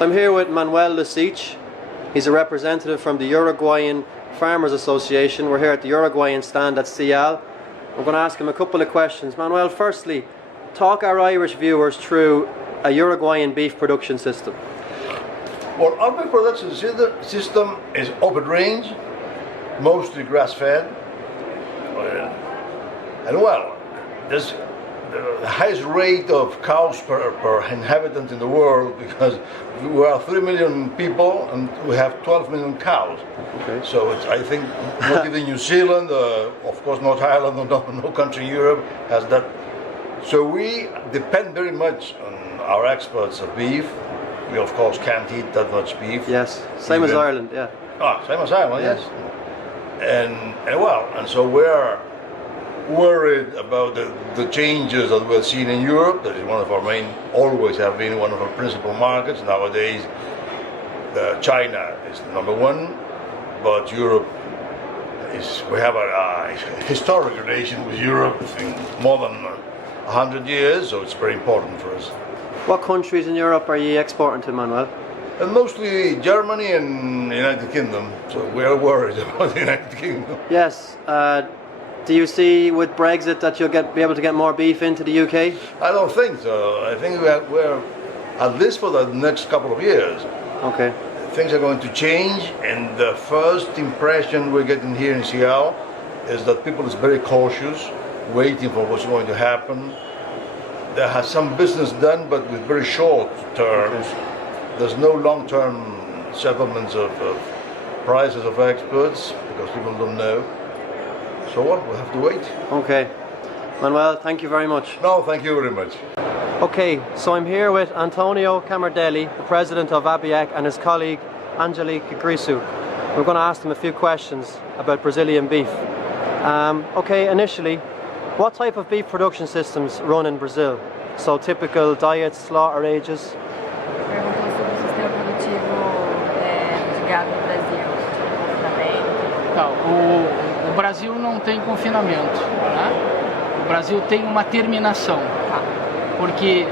So I'm here with Manuel Lisich. He's a representative from the Uruguayan Farmers Association. We're here at the Uruguayan stand at SIAL. We're going to ask him a couple of questions. Manuel, firstly, talk our Irish viewers through a Uruguayan beef production system. Well, our beef production system is open range, mostly grass-fed, and well, there's the highest rate of cows per inhabitant in the world, because we are 3 million people and we have 12 million cows. Okay. So it's, I think, not even New Zealand, of course not Ireland, no country in Europe has that. So we depend very much on our exports of beef. We of course can't eat that much beef. Yes, same as Ireland, yeah. Same as Ireland, yes. And so we're worried about the changes that we're seeing in Europe. That is one of our main, always have been one of our principal markets. Nowadays, China is number one, but Europe is, we have a historic relation with Europe in more than 100 years, so it's very important for us. What countries in Europe are you exporting to, Manuel? And mostly Germany and United Kingdom, so we are worried about the United Kingdom. Yes. Do you see with Brexit that you'll be able to get more beef into the UK? I don't think so. I think we're at least for the next couple of years. Okay. Things are going to change, and the first impression we're getting here in SIAL is that people is very cautious, waiting for what's going to happen. There has some business done, but with very short terms. Okay. There's no long-term settlements of prices of exports because people don't know. So what? We'll have to wait. Okay. Manuel, thank you very much. No, thank you very much. Okay, so I'm here with Antonio Camardelli, the president of ABIEC, and his colleague Angelique Grisu. We're going to ask them a few questions about Brazilian beef. Okay, initially, what type of beef production systems run in Brazil? So typical diets, slaughter ages? Perguntou sobre o sistema produtivo de gado no Brasil, confinamento. Não, o Brasil não tem confinamento, né? O Brasil tem uma terminação, porque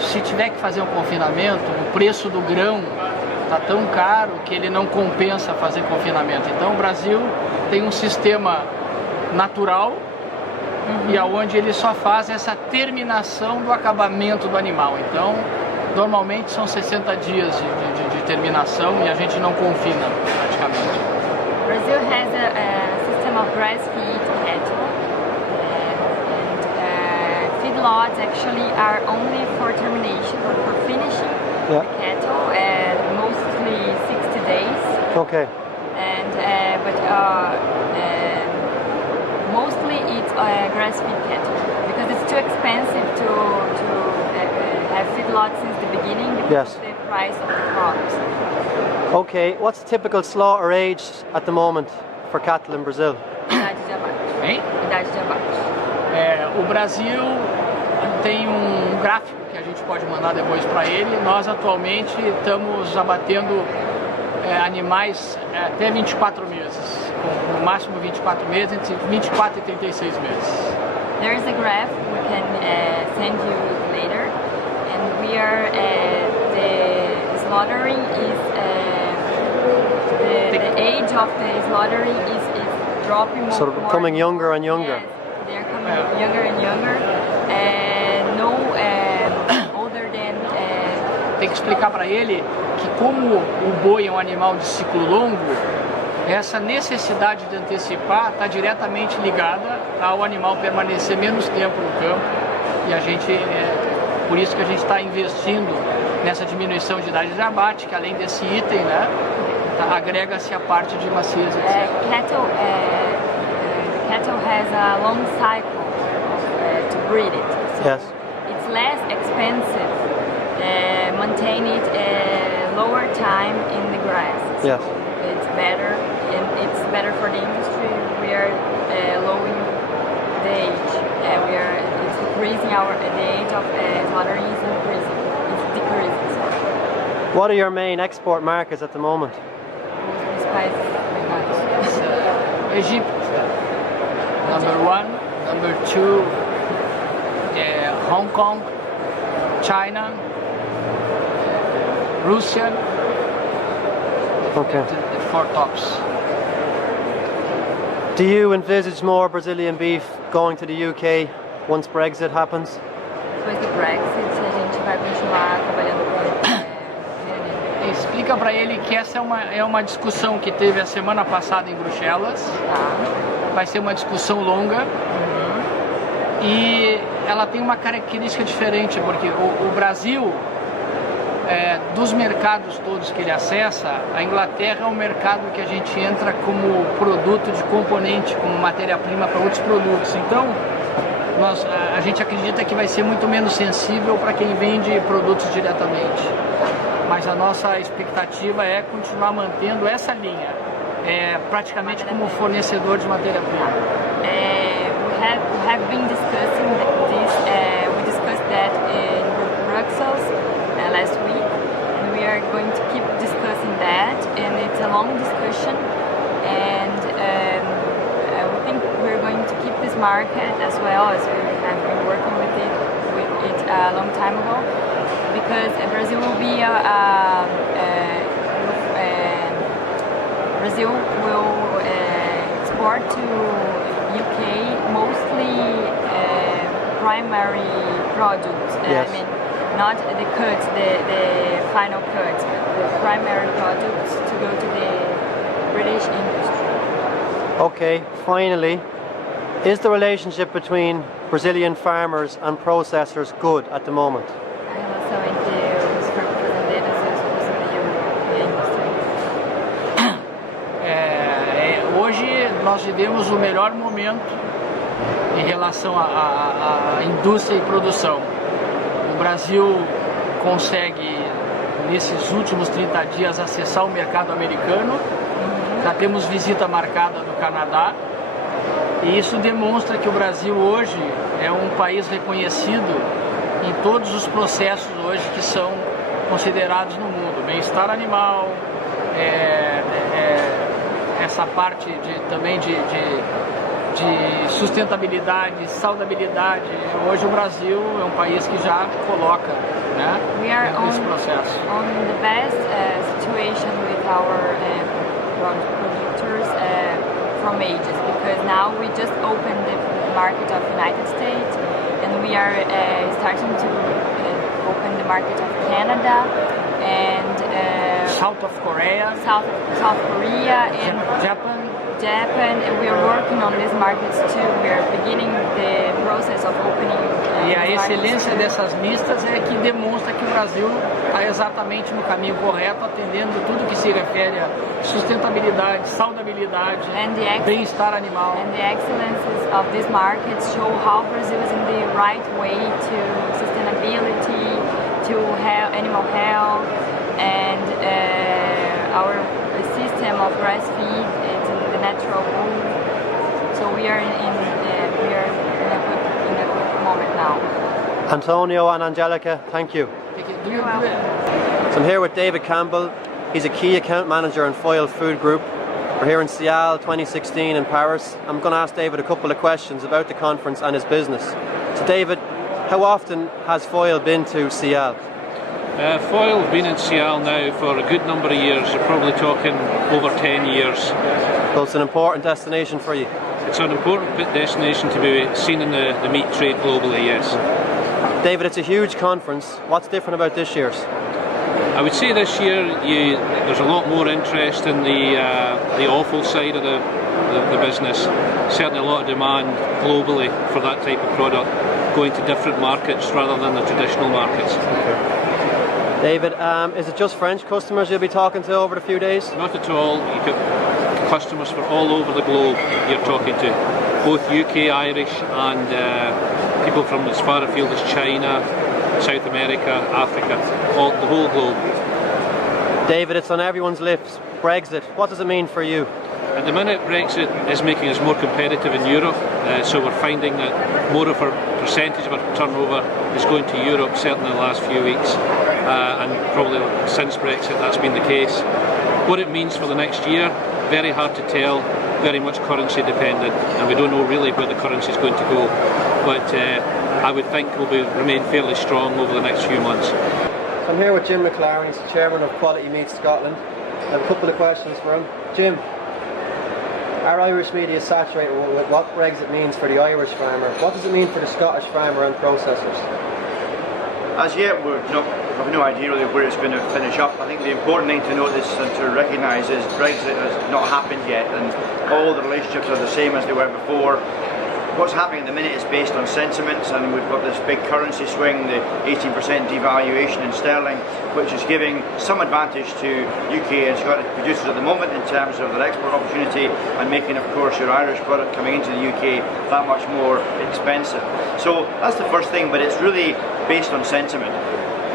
se tiver que fazer um confinamento, o preço do grão está tão caro que ele não compensa fazer confinamento. Então o Brasil tem um sistema natural e aonde ele só faz essa terminação do acabamento do animal. Então normalmente são 60 dias de terminação e a gente não confina praticamente. Brazil has a system of grass-fed cattle, and feedlots actually are only for termination or for finishing the cattle, mostly 60 days. Okay. And mostly it's grass-fed cattle because it's too expensive to have feedlots since the beginning because of the price of the crops. Okay, what's the typical slaughter age at the moment for cattle in Brazil? Idade de abate. Hein? Idade de abate. O Brasil tem um gráfico que a gente pode mandar depois para ele. Nós atualmente estamos abatendo animais até 24 meses, com no máximo 24 meses, entre 24 e 36 meses. There is a graph we can send you later, and we are the slaughtering is the age of the slaughtering is dropping more. So they're becoming younger and younger. Yes, they're coming younger and younger, and no older than. Tem que explicar para ele que como o boi é um animal de ciclo longo, essa necessidade de antecipar está diretamente ligada ao animal permanecer menos tempo no campo, e a gente por isso que a gente está investindo nessa diminuição de idade de abate, que além desse item, né, agrega-se a parte de maciez, etc. Cattle has a long cycle to breed it. So Yes. it's less expensive. Maintain it lower time in the grass. So Yes. it's better, and it's better for the industry. We are lowering the age. It's decreasing the age of slaughtering is increasing. It's decreasing. Sorry. What are your main export markets at the moment? Os países menores. Egypt, number 1, number 2, Hong Kong, China, Russia, Okay. the four tops. Do you envisage more Brazilian beef going to the UK once Brexit happens? Depois do Brexit, a gente vai continuar trabalhando com Reino Unido. Explica para ele que essa é uma discussão que teve a semana passada em Bruxelas. Tá. Vai ser uma discussão longa e ela tem uma característica diferente, porque o Brasil, dos mercados todos que ele acessa, a Inglaterra é um mercado que a gente entra como produto de componente, como matéria-prima para outros produtos. Então, a gente acredita que vai ser muito menos sensível para quem vende produtos diretamente. Mas a nossa expectativa é continuar mantendo essa linha, praticamente como fornecedor de matéria-prima. We have been discussing this. We discussed that in Brussels last week, and we are going to keep discussing that. And it's a long discussion, and we think we're going to keep this market as well, as we have been working with it a long time ago, because Brazil will be Brazil will export to UK mostly primary products. Yes. I mean, not the cuts, the final cuts, but the primary products to go to the British industry. Okay, finally, is the relationship between Brazilian farmers and processors good at the moment? A relação entre os fazendeiros e os brasileiros e a indústria. Hoje nós vivemos o melhor momento em relação à indústria e produção. O Brasil consegue, nesses últimos 30 dias, acessar o mercado americano. Já temos visita marcada do Canadá. E isso demonstra que o Brasil hoje é um país reconhecido em todos os processos hoje que são considerados no mundo. Bem-estar animal, essa parte também de sustentabilidade, saudabilidade. Hoje o Brasil é um país que já coloca, né, nesse processo. On the best situation with our producers from ages, because now we just opened the market of United States, and we are starting to open the market of Canada and South Korea, and Japan, and we are working on these markets too. We are beginning the process of opening. E a excelência dessas listas é que demonstra que o Brasil está exatamente no caminho correto, atendendo tudo que se refere a sustentabilidade, saudabilidade, bem-estar animal. And the excellences of these markets show how Brazil is in the right way to sustainability, to animal health, and our system of grass feed. It's in the natural route. So we are in a good moment now. Antonio and Angelica, thank you. You're welcome. So I'm here with David Campbell. He's a key account manager in Foil Food Group. We're here in SIAL 2016 in Paris. I'm going to ask David a couple of questions about the conference and his business. So David, how often has Foil been to SIAL? Foil have been in SIAL now for a good number of years. We're probably talking over 10 years. So it's an important destination for you? It's an important destination to be seen in the meat trade globally, yes. David, it's a huge conference. What's different about this year's? I would say this year there's a lot more interest in the offal side of the business. Certainly a lot of demand globally for that type of product, going to different markets rather than the traditional markets. Okay. David, is it just French customers you'll be talking to over the few days? Not at all. You've got customers from all over the globe you're talking to, both UK, Irish and people from as far afield as China, South America, Africa, the whole globe. David, it's on everyone's lips. Brexit, what does it mean for you? At the minute, Brexit is making us more competitive in Europe, so we're finding that more of our percentage of our turnover is going to Europe, certainly in the last few weeks, and probably since Brexit that's been the case. What it means for the next year, very hard to tell, very much currency dependent, and we don't know really where the currency is going to go, but I would think we'll remain fairly strong over the next few months. So I'm here with Jim McLaren, he's the chairman of Quality Meats Scotland. I have a couple of questions for him. Jim, our Irish media is saturated with what Brexit means for the Irish farmer. What does it mean for the Scottish farmer and processors? As yet, we have no idea really where it's going to finish up. I think the important thing to notice and to recognise is Brexit has not happened yet, and all the relationships are the same as they were before. What's happening at the minute is based on sentiments, and we've got this big currency swing, the 18% devaluation in sterling, which is giving some advantage to UK and Scottish producers at the moment in terms of their export opportunity, and making, of course, your Irish product coming into the UK that much more expensive. So that's the first thing, but it's really based on sentiment.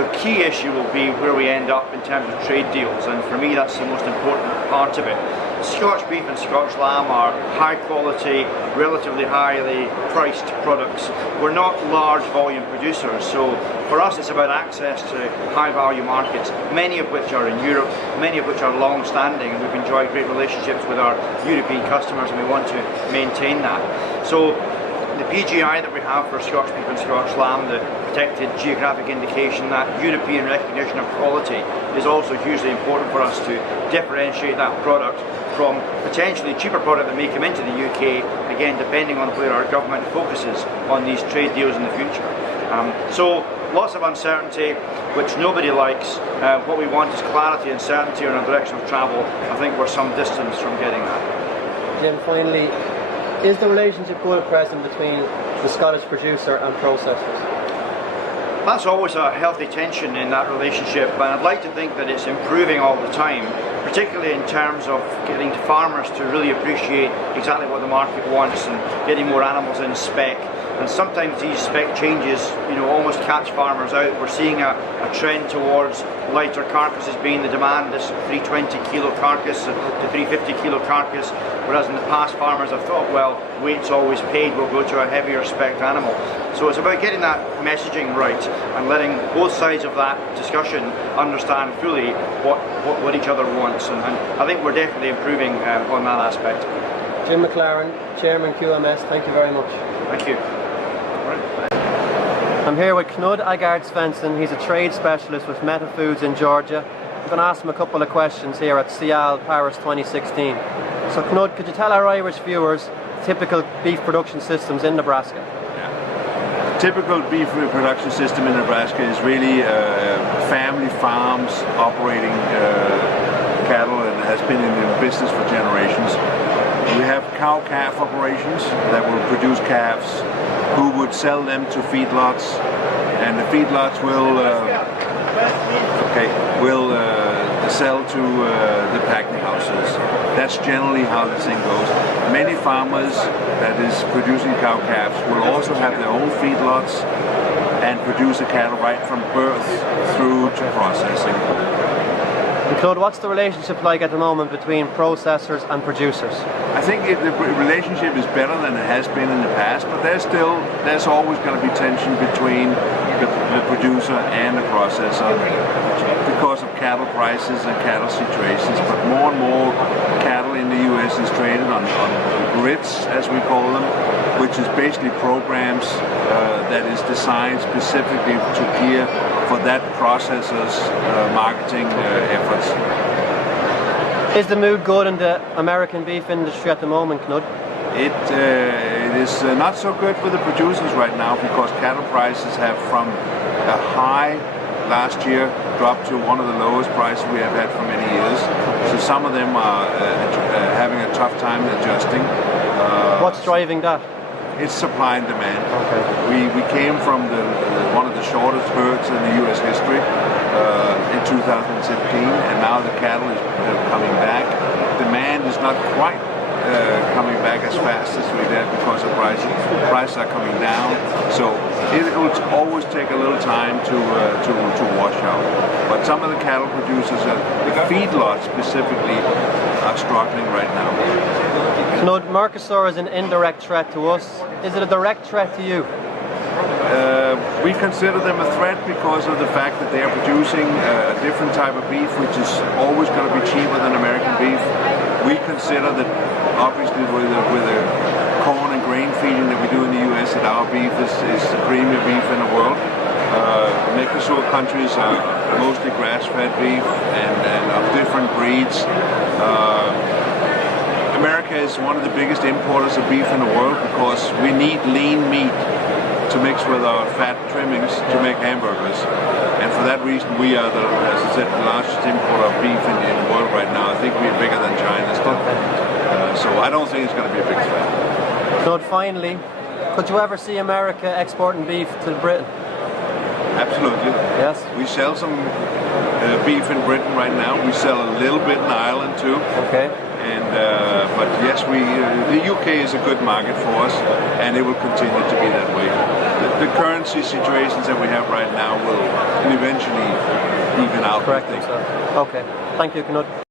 The key issue will be where we end up in terms of trade deals, and for me that's the most important part of it. Scotch beef and Scotch lamb are high quality, relatively highly priced products. We're not large volume producers, so for us it's about access to high value markets, many of which are in Europe, many of which are long standing, and we've enjoyed great relationships with our European customers, and we want to maintain that. So the PGI that we have for Scotch beef and Scotch lamb, the protected geographic indication, that European recognition of quality, is also hugely important for us to differentiate that product from potentially cheaper product that may come into the UK, again depending on where our government focuses on these trade deals in the future. So lots of uncertainty, which nobody likes. What we want is clarity and certainty on our direction of travel. I think we're some distance from getting that. Jim, finally, is the relationship good at present between the Scottish producer and processors? That's always a healthy tension in that relationship, and I'd like to think that it's improving all the time, particularly in terms of getting farmers to really appreciate exactly what the market wants and getting more animals in spec. And sometimes these spec changes, almost catch farmers out. We're seeing a trend towards lighter carcasses being the demand, this 320 kilo carcass to 350 kilo carcass, whereas in the past farmers have thought, well, weight's always paid, we'll go to a heavier spec animal. So it's about getting that messaging right and letting both sides of that discussion understand fully what each other wants, and I think we're definitely improving on that aspect. Jim McLaren, Chairman QMS, thank you very much. Thank you. I'm here with Knud Agard Svensson. He's a trade specialist with Meta Foods in Georgia. I'm going to ask him a couple of questions here at SIAL Paris 2016. So Knud, could you tell our Irish viewers typical beef production systems in Nebraska? Yeah. Typical beef production system in Nebraska is really family farms operating cattle, and has been in the business for generations. We have cow-calf operations that will produce calves, who would sell them to feedlots, and the feedlots will sell to the packing houses. That's generally how this thing goes. Many farmers that is producing cow-calves will also have their own feedlots and produce the cattle right from birth through to processing. And Claude, what's the relationship like at the moment between processors and producers? I think the relationship is better than it has been in the past, but there's always going to be tension between the producer and the processor because of cattle prices and cattle situations. But more and more cattle in the US is traded on grids, as we call them, which is basically programs that is designed specifically to gear for that processor's marketing efforts. Is the mood good in the American beef industry at the moment, Knud? It is not so good for the producers right now, because cattle prices have, from a high last year, dropped to one of the lowest prices we have had for many years. So some of them are having a tough time adjusting. What's driving that? It's supply and demand. Okay. We came from one of the shortest herds in the U.S. history in 2015, and now the cattle is coming back. Demand is not quite coming back as fast as we did because of prices. Prices are coming down, so it will always take a little time to wash out. But some of the cattle producers, the feedlots specifically, are struggling right now. Knud, Mercosur is an indirect threat to us. Is it a direct threat to you? We consider them a threat because of the fact that they are producing a different type of beef, which is always going to be cheaper than American beef. We consider that, obviously, with the corn and grain feeding that we do in the US, that our beef is the premier beef in the world. Mercosur countries are mostly grass-fed beef and of different breeds. America is one of the biggest importers of beef in the world because we need lean meat to mix with our fat trimmings to make hamburgers. And for that reason, we are, as I said, the largest importer of beef in the world right now. I think we're bigger than China still. So I don't think it's going to be a big threat. So finally, could you ever see America exporting beef to Britain? Absolutely. Yes. We sell some beef in Britain right now. We sell a little bit in Ireland too. Okay. And but yes, the UK is a good market for us, and it will continue to be that way. The currency situations that we have right now will eventually even out. Correct. Okay. Thank you, Knut.